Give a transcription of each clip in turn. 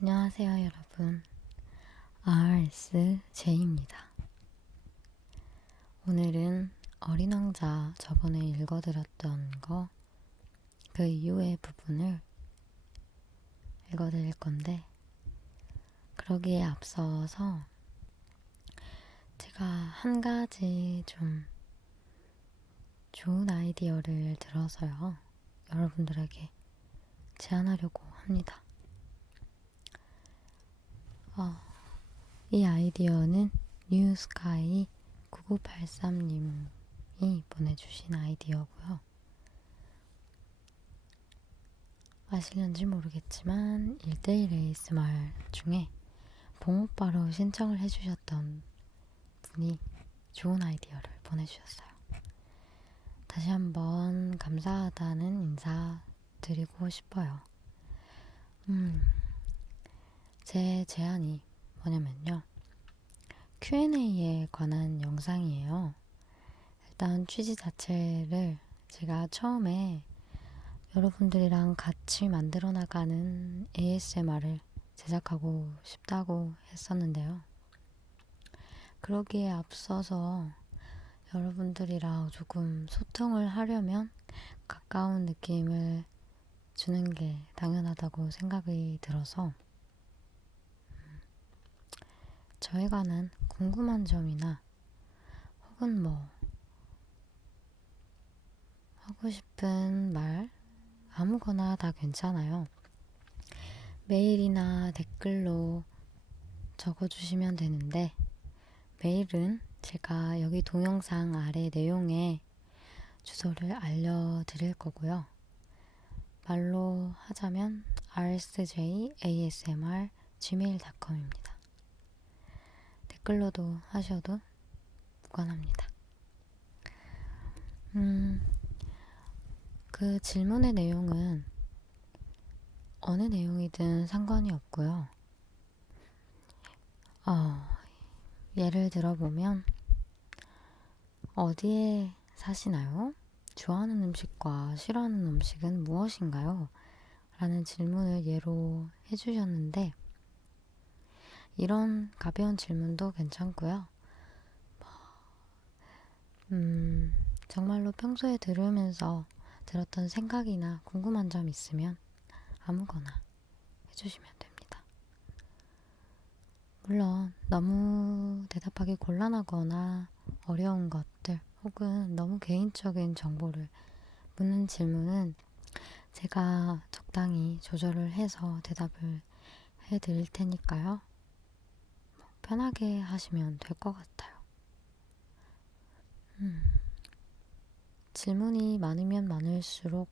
안녕하세요, 여러분. RSJ입니다. 오늘은 어린 왕자 저번에 읽어드렸던 거, 그 이후의 부분을 읽어드릴 건데, 그러기에 앞서서 제가 한 가지 좀 좋은 아이디어를 들어서요. 여러분들에게 제안하려고 합니다. 어, 이 아이디어는 뉴스카이 9983님이 보내주신 아이디어고요. 아시는지 모르겠지만 1대1 ASMR 중에 봉오빠로 신청을 해주셨던 분이 좋은 아이디어를 보내주셨어요. 다시 한번 감사하다는 인사 드리고 싶어요. 음, 제 제안이 뭐냐면요. Q&A에 관한 영상이에요. 일단 취지 자체를 제가 처음에 여러분들이랑 같이 만들어 나가는 ASMR을 제작하고 싶다고 했었는데요. 그러기에 앞서서 여러분들이랑 조금 소통을 하려면 가까운 느낌을 주는 게 당연하다고 생각이 들어서 저에 관한 궁금한 점이나 혹은 뭐 하고 싶은 말 아무거나 다 괜찮아요. 메일이나 댓글로 적어주시면 되는데 메일은 제가 여기 동영상 아래 내용에 주소를 알려드릴 거고요. 말로 하자면 rsjasmr gmail.com입니다. 댓글로도 하셔도 무관합니다. 음, 그 질문의 내용은 어느 내용이든 상관이 없고요. 어, 예를 들어보면, 어디에 사시나요? 좋아하는 음식과 싫어하는 음식은 무엇인가요? 라는 질문을 예로 해주셨는데, 이런 가벼운 질문도 괜찮고요. 음, 정말로 평소에 들으면서 들었던 생각이나 궁금한 점 있으면 아무거나 해주시면 됩니다. 물론 너무 대답하기 곤란하거나 어려운 것들 혹은 너무 개인적인 정보를 묻는 질문은 제가 적당히 조절을 해서 대답을 해드릴 테니까요. 편하게 하시면 될 것 같아요. 음. 질문이 많으면 많을수록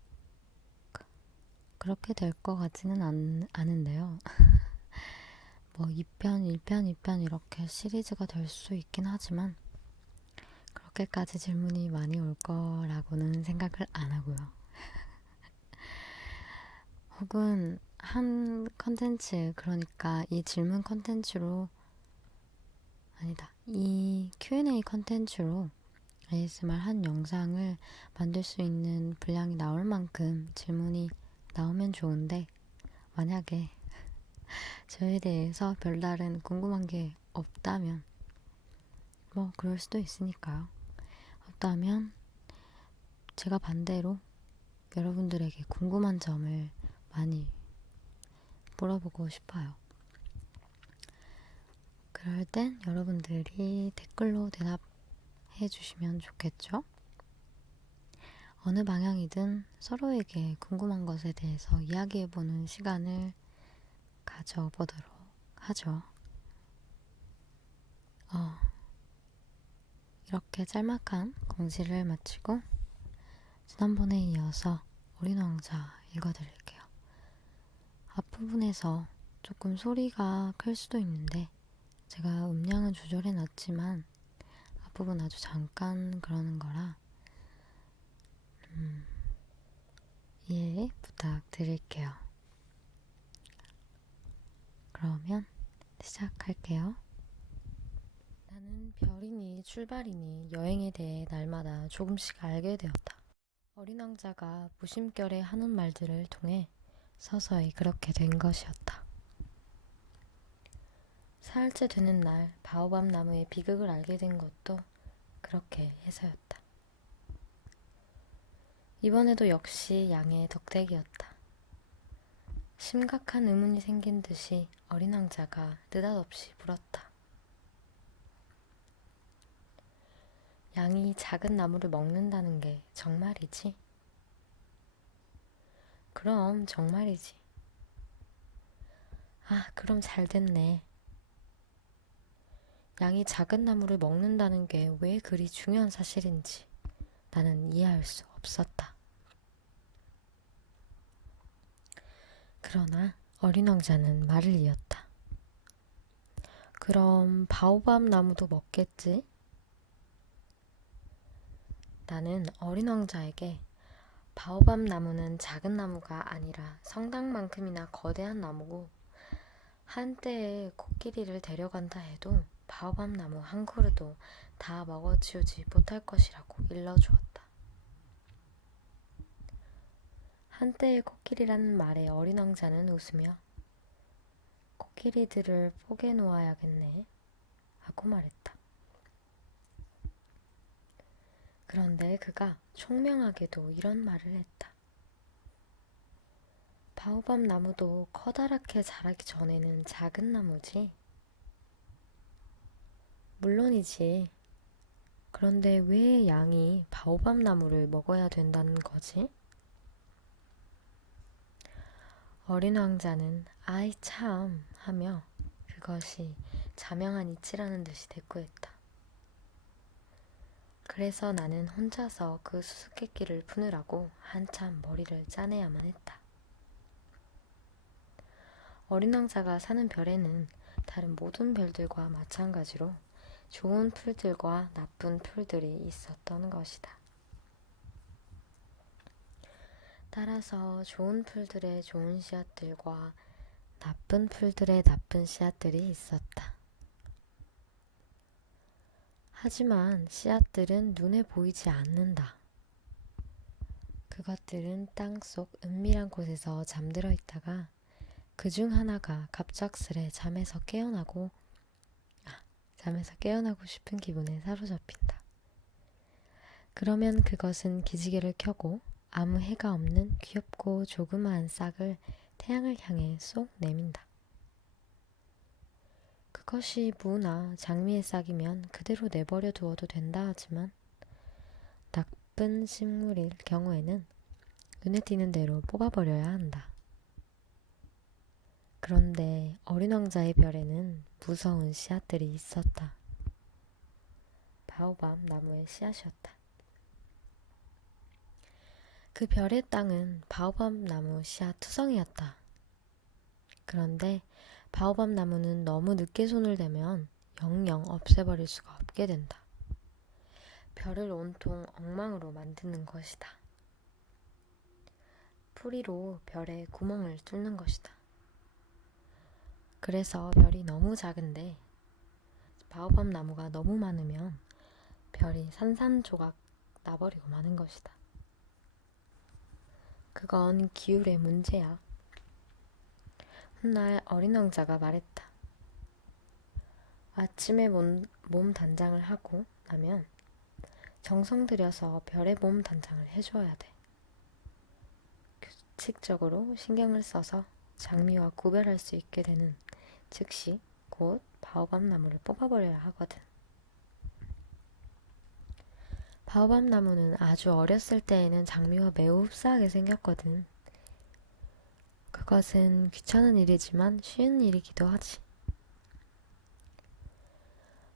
그렇게 될 것 같지는 않, 않은데요. 뭐 2편, 1편, 2편 이렇게 시리즈가 될 수 있긴 하지만 그렇게까지 질문이 많이 올 거라고는 생각을 안 하고요. 혹은 한 컨텐츠, 그러니까 이 질문 컨텐츠로 아니다. 이 Q&A 컨텐츠로 ASMR 한 영상을 만들 수 있는 분량이 나올 만큼 질문이 나오면 좋은데, 만약에 저에 대해서 별다른 궁금한 게 없다면, 뭐, 그럴 수도 있으니까요. 없다면, 제가 반대로 여러분들에게 궁금한 점을 많이 물어보고 싶어요. 그럴 땐 여러분들이 댓글로 대답해 주시면 좋겠죠? 어느 방향이든 서로에게 궁금한 것에 대해서 이야기해보는 시간을 가져보도록 하죠. 어, 이렇게 짤막한 공지를 마치고 지난번에 이어서 어린 왕자 읽어드릴게요. 앞부분에서 조금 소리가 클 수도 있는데 제가 음량은 조절해 놨지만 앞부분 아주 잠깐 그러는 거라 음, 이해 부탁드릴게요. 그러면 시작할게요. 나는 별이니 출발이니 여행에 대해 날마다 조금씩 알게 되었다. 어린 왕자가 무심결에 하는 말들을 통해 서서히 그렇게 된 것이었다. 사흘째 되는 날 바오밤 나무의 비극을 알게 된 것도 그렇게 해서였다. 이번에도 역시 양의 덕택이었다. 심각한 의문이 생긴 듯이 어린 왕자가 느닷없이 물었다. 양이 작은 나무를 먹는다는 게 정말이지? 그럼 정말이지. 아, 그럼 잘 됐네. 양이 작은 나무를 먹는다는 게 왜 그리 중요한 사실인지 나는 이해할 수 없었다. 그러나 어린 왕자는 말을 이었다. 그럼 바오밤 나무도 먹겠지? 나는 어린 왕자에게 바오밤 나무는 작은 나무가 아니라 성당만큼이나 거대한 나무고 한때에 코끼리를 데려간다 해도 바오밤 나무 한 그루도 다 먹어치우지 못할 것이라고 일러주었다. 한때의 코끼리라는 말에 어린 왕자는 웃으며 코끼리들을 포개 놓아야겠네 하고 말했다. 그런데 그가 총명하게도 이런 말을 했다. 바오밤 나무도 커다랗게 자라기 전에는 작은 나무지. 물론이지. 그런데 왜 양이 바오밤 나무를 먹어야 된다는 거지? 어린 왕자는 아이 참 하며 그것이 자명한 이치라는 듯이 대꾸했다. 그래서 나는 혼자서 그 수수께끼를 푸느라고 한참 머리를 짜내야만 했다. 어린 왕자가 사는 별에는 다른 모든 별들과 마찬가지로 좋은 풀들과 나쁜 풀들이 있었던 것이다. 따라서 좋은 풀들의 좋은 씨앗들과 나쁜 풀들의 나쁜 씨앗들이 있었다. 하지만 씨앗들은 눈에 보이지 않는다. 그것들은 땅 속 은밀한 곳에서 잠들어 있다가 그 중 하나가 갑작스레 잠에서 깨어나고 아, 잠에서 깨어나고 싶은 기분에 사로잡힌다. 그러면 그것은 기지개를 켜고 아무 해가 없는 귀엽고 조그마한 싹을 태양을 향해 쏙 내민다. 그것이 무나 장미의 싹이면 그대로 내버려 두어도 된다 하지만 나쁜 식물일 경우에는 눈에 띄는 대로 뽑아버려야 한다. 그런데 어린 왕자의 별에는 무서운 씨앗들이 있었다. 바오밤 나무의 씨앗이었다. 그 별의 땅은 바오밤 나무 씨앗 투성이었다. 그런데 바오밤 나무는 너무 늦게 손을 대면 영영 없애버릴 수가 없게 된다. 별을 온통 엉망으로 만드는 것이다. 풀이로 별에 구멍을 뚫는 것이다. 그래서 별이 너무 작은데 바오밤 나무가 너무 많으면 별이 산산조각 나버리고 마는 것이다. 그건 기울의 문제야. 훗날 어린 왕자가 말했다. 아침에 몸, 몸 단장을 하고 나면 정성 들여서 별의 몸 단장을 해줘야 돼. 규칙적으로 신경을 써서 장미와 구별할 수 있게 되는 즉시 곧 바오밤 나무를 뽑아버려야 하거든. 바오밤 나무는 아주 어렸을 때에는 장미와 매우 흡사하게 생겼거든. 그것은 귀찮은 일이지만 쉬운 일이기도 하지.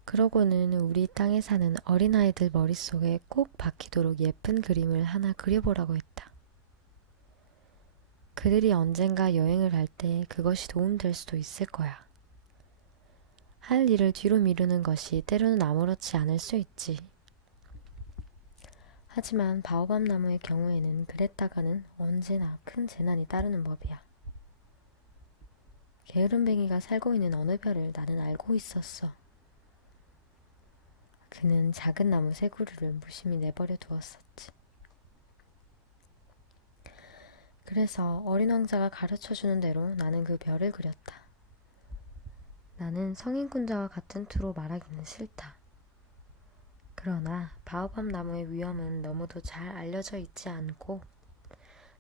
그러고는 우리 땅에 사는 어린아이들 머릿속에 꼭 박히도록 예쁜 그림을 하나 그려보라고 했다. 그들이 언젠가 여행을 할때 그것이 도움될 수도 있을 거야. 할 일을 뒤로 미루는 것이 때로는 아무렇지 않을 수 있지. 하지만 바오밤 나무의 경우에는 그랬다가는 언제나 큰 재난이 따르는 법이야. 게으름뱅이가 살고 있는 어느 별을 나는 알고 있었어. 그는 작은 나무 세 그루를 무심히 내버려 두었었지. 그래서 어린 왕자가 가르쳐 주는 대로 나는 그 별을 그렸다. 나는 성인군자와 같은 투로 말하기는 싫다. 그러나 바오밤 나무의 위험은 너무도 잘 알려져 있지 않고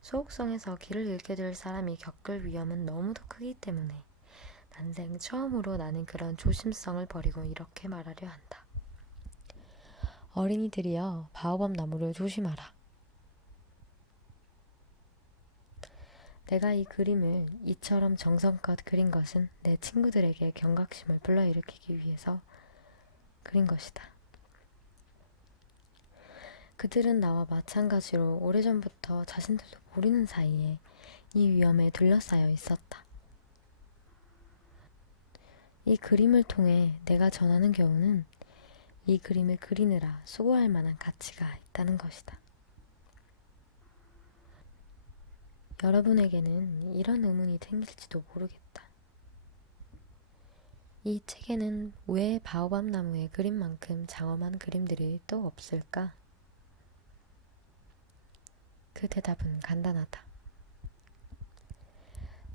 소옥성에서 길을 잃게 될 사람이 겪을 위험은 너무도 크기 때문에 난생 처음으로 나는 그런 조심성을 버리고 이렇게 말하려 한다. 어린이들이여 바오밤 나무를 조심하라. 내가 이 그림을 이처럼 정성껏 그린 것은 내 친구들에게 경각심을 불러일으키기 위해서 그린 것이다. 그들은 나와 마찬가지로 오래전부터 자신들도 모르는 사이에 이 위험에 둘러싸여 있었다. 이 그림을 통해 내가 전하는 경우는 이 그림을 그리느라 수고할 만한 가치가 있다는 것이다. 여러분에게는 이런 의문이 생길지도 모르겠다. 이 책에는 왜 바오밤 나무의 그림만큼 장엄한 그림들이 또 없을까? 그 대답은 간단하다.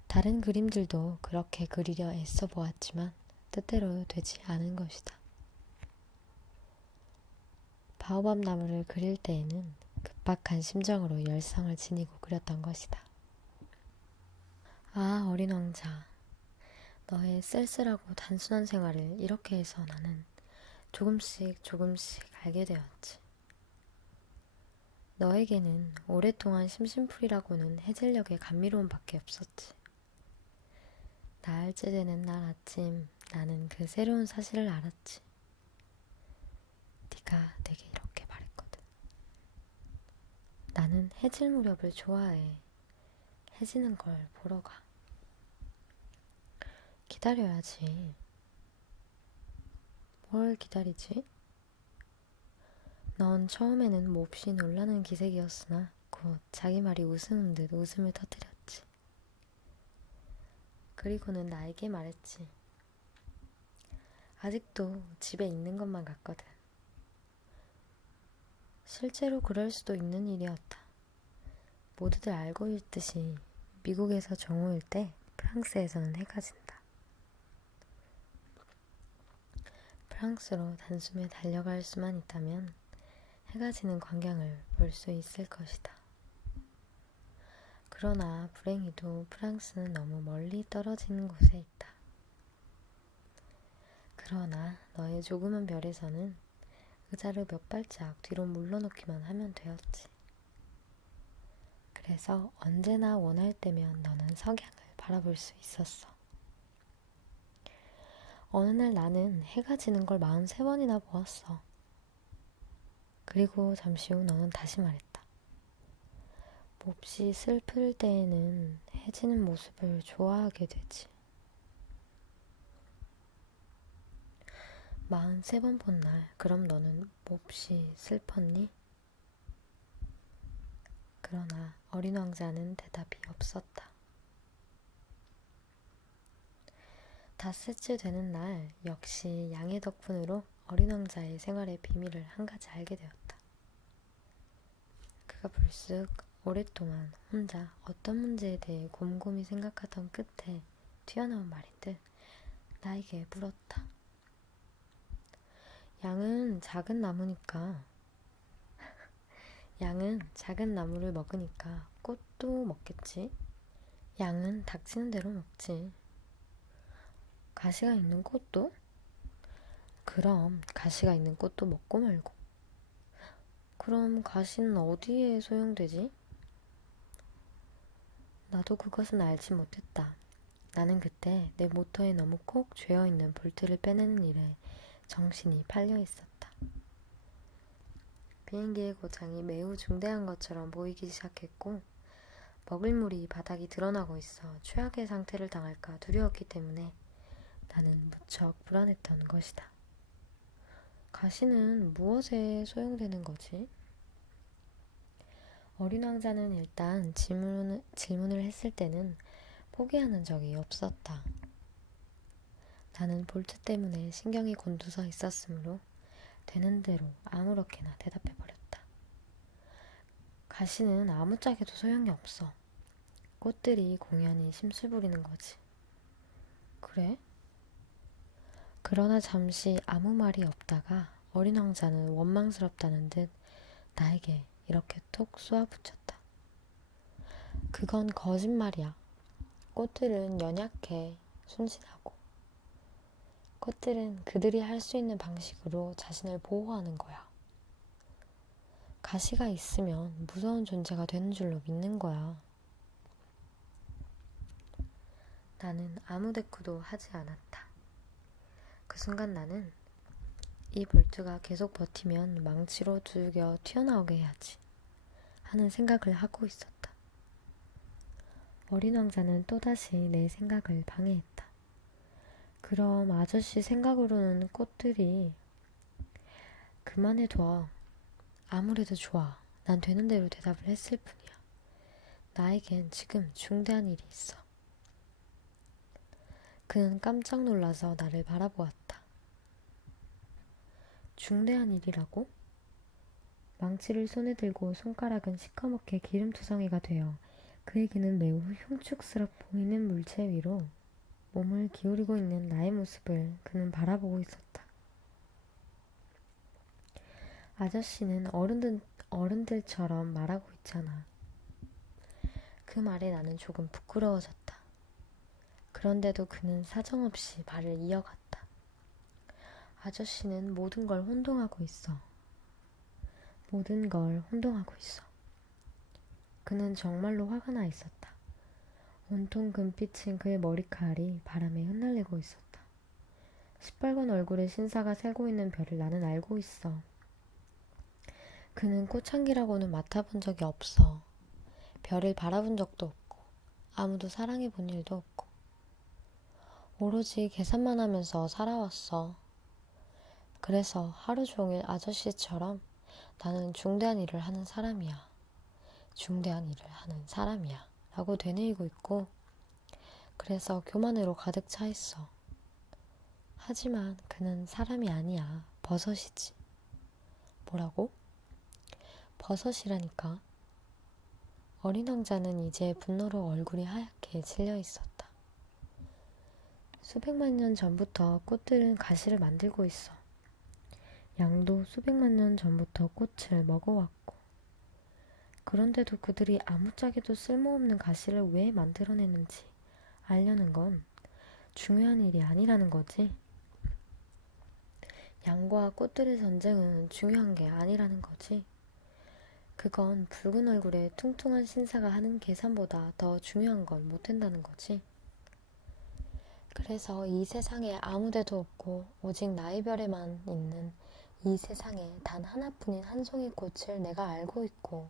다른 그림들도 그렇게 그리려 애써 보았지만 뜻대로 되지 않은 것이다. 바오밤 나무를 그릴 때에는 급박한 심정으로 열성을 지니고 그렸던 것이다. 아, 어린 왕자. 너의 쓸쓸하고 단순한 생활을 이렇게 해서 나는 조금씩 조금씩 알게 되었지. 너에게는 오랫동안 심심풀이라고는 해질녘의 감미로움밖에 없었지. 나흘째 되는 날 아침 나는 그 새로운 사실을 알았지. 네가 내게 이렇게 말했거든. 나는 해질 무렵을 좋아해. 해지는 걸 보러 가. 기다려야지. 뭘 기다리지? 넌 처음에는 몹시 놀라는 기색이었으나 곧 자기 말이 웃음 듯 웃음을 터뜨렸지. 그리고는 나에게 말했지. 아직도 집에 있는 것만 같거든. 실제로 그럴 수도 있는 일이었다. 모두들 알고 있듯이 미국에서 정오일 때 프랑스에서는 해가 진다. 프랑스로 단숨에 달려갈 수만 있다면 해가 지는 광경을 볼 수 있을 것이다. 그러나 불행히도 프랑스는 너무 멀리 떨어지는 곳에 있다. 그러나 너의 조그만 별에서는 의자를 몇 발짝 뒤로 물러놓기만 하면 되었지. 그래서 언제나 원할 때면 너는 석양을 바라볼 수 있었어. 어느 날 나는 해가 지는 걸 43번이나 보았어. 그리고 잠시 후 너는 다시 말했다. 몹시 슬플 때에는 해지는 모습을 좋아하게 되지. 43번 본 날, 그럼 너는 몹시 슬펐니? 그러나 어린 왕자는 대답이 없었다. 닷새째 되는 날, 역시 양의 덕분으로 어린 왕자의 생활의 비밀을 한 가지 알게 되었다. 그가 불쑥 오랫동안 혼자 어떤 문제에 대해 곰곰이 생각하던 끝에 튀어나온 말인데 나에게 물었다. 양은 작은 나무니까 양은 작은 나무를 먹으니까 꽃도 먹겠지. 양은 닥치는 대로 먹지. 가시가 있는 꽃도? 그럼 가시가 있는 꽃도 먹고 말고. 그럼 가시는 어디에 소용되지? 나도 그것은 알지 못했다. 나는 그때 내 모터에 너무 콕 죄어 있는 볼트를 빼내는 일에 정신이 팔려 있었다. 비행기의 고장이 매우 중대한 것처럼 보이기 시작했고, 먹을 물이 바닥이 드러나고 있어 최악의 상태를 당할까 두려웠기 때문에 나는 무척 불안했던 것이다. 가시는 무엇에 소용되는 거지? 어린 왕자는 일단 질문, 질문을 했을 때는 포기하는 적이 없었다. 나는 볼트 때문에 신경이 곤두서 있었으므로 되는 대로 아무렇게나 대답해버렸다. 가시는 아무짝에도 소용이 없어. 꽃들이 공연히 심술 부리는 거지. 그래? 그러나 잠시 아무 말이 없다가 어린 왕자는 원망스럽다는 듯 나에게 이렇게 톡 쏘아붙였다. 그건 거짓말이야. 꽃들은 연약해, 순진하고. 꽃들은 그들이 할 수 있는 방식으로 자신을 보호하는 거야. 가시가 있으면 무서운 존재가 되는 줄로 믿는 거야. 나는 아무 대꾸도 하지 않았다. 그 순간 나는 이 볼트가 계속 버티면 망치로 두들겨 튀어나오게 해야지 하는 생각을 하고 있었다. 어린 왕자는 또다시 내 생각을 방해했다. 그럼 아저씨 생각으로는 꽃들이 그만해둬. 아무래도 좋아. 난 되는 대로 대답을 했을 뿐이야. 나에겐 지금 중대한 일이 있어. 그는 깜짝 놀라서 나를 바라보았다. 중대한 일이라고? 망치를 손에 들고 손가락은 시커멓게 기름투성이가 되어 그에게는 매우 흉측스럽 보이는 물체 위로 몸을 기울이고 있는 나의 모습을 그는 바라보고 있었다. 아저씨는 어른들, 어른들처럼 말하고 있잖아. 그 말에 나는 조금 부끄러워졌다. 그런데도 그는 사정없이 말을 이어갔다. 아저씨는 모든 걸 혼동하고 있어. 모든 걸 혼동하고 있어. 그는 정말로 화가 나 있었다. 온통 금빛인 그의 머리칼이 바람에 흩날리고 있었다. 시뻘건 얼굴에 신사가 살고 있는 별을 나는 알고 있어. 그는 꽃향기라고는 맡아본 적이 없어. 별을 바라본 적도 없고, 아무도 사랑해 본 일도 없고, 오로지 계산만 하면서 살아왔어. 그래서 하루 종일 아저씨처럼 나는 중대한 일을 하는 사람이야. 중대한 일을 하는 사람이야. 라고 되뇌이고 있고, 그래서 교만으로 가득 차 있어. 하지만 그는 사람이 아니야. 버섯이지. 뭐라고? 버섯이라니까. 어린 왕자는 이제 분노로 얼굴이 하얗게 질려 있었다. 수백만 년 전부터 꽃들은 가시를 만들고 있어. 양도 수백만 년 전부터 꽃을 먹어왔고. 그런데도 그들이 아무짝에도 쓸모없는 가시를 왜 만들어내는지 알려는 건 중요한 일이 아니라는 거지. 양과 꽃들의 전쟁은 중요한 게 아니라는 거지. 그건 붉은 얼굴에 퉁퉁한 신사가 하는 계산보다 더 중요한 건 못 된다는 거지. 그래서 이 세상에 아무데도 없고 오직 나의 별에만 있는 이 세상에 단 하나뿐인 한 송이 꽃을 내가 알고 있고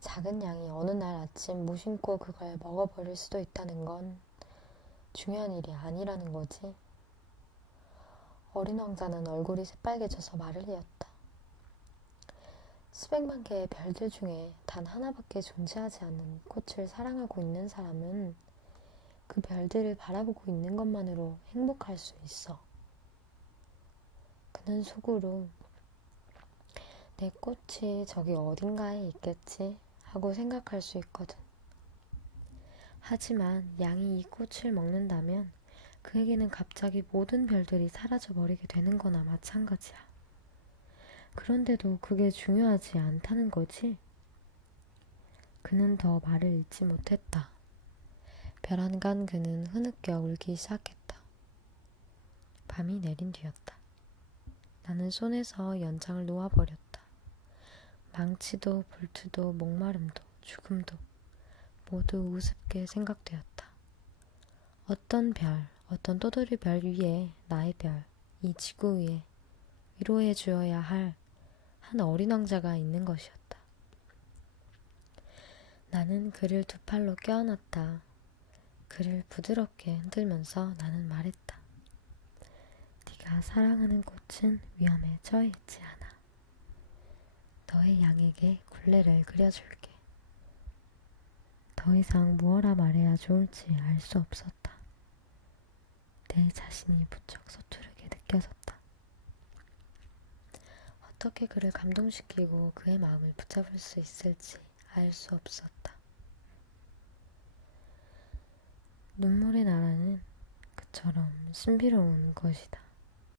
작은 양이 어느 날 아침 무심코 그걸 먹어버릴 수도 있다는 건 중요한 일이 아니라는 거지. 어린 왕자는 얼굴이 새빨개져서 말을 이었다. 수백만 개의 별들 중에 단 하나밖에 존재하지 않는 꽃을 사랑하고 있는 사람은 그 별들을 바라보고 있는 것만으로 행복할 수 있어. 그는 속으로 내 꽃이 저기 어딘가에 있겠지 하고 생각할 수 있거든. 하지만 양이 이 꽃을 먹는다면 그에게는 갑자기 모든 별들이 사라져 버리게 되는 거나 마찬가지야. 그런데도 그게 중요하지 않다는 거지? 그는 더 말을 잇지 못했다. 별안간 그는 흐느껴 울기 시작했다. 밤이 내린 뒤였다. 나는 손에서 연장을 놓아버렸다. 망치도 볼트도 목마름도 죽음도 모두 우습게 생각되었다. 어떤 별, 어떤 또돌이 별 위에 나의 별, 이 지구 위에 위로해 주어야 할 한 어린 왕자가 있는 것이었다. 나는 그를 두 팔로 껴안았다. 그를 부드럽게 흔들면서 나는 말했다. 네가 사랑하는 꽃은 위험에 처해 있지 않아. 너의 양에게 굴레를 그려줄게. 더 이상 무엇라 말해야 좋을지 알 수 없었다. 내 자신이 무척 서투르게 느껴졌다. 어떻게 그를 감동시키고 그의 마음을 붙잡을 수 있을지 알 수 없었다. 눈물의 나라는 것처럼 신비로운 것이다.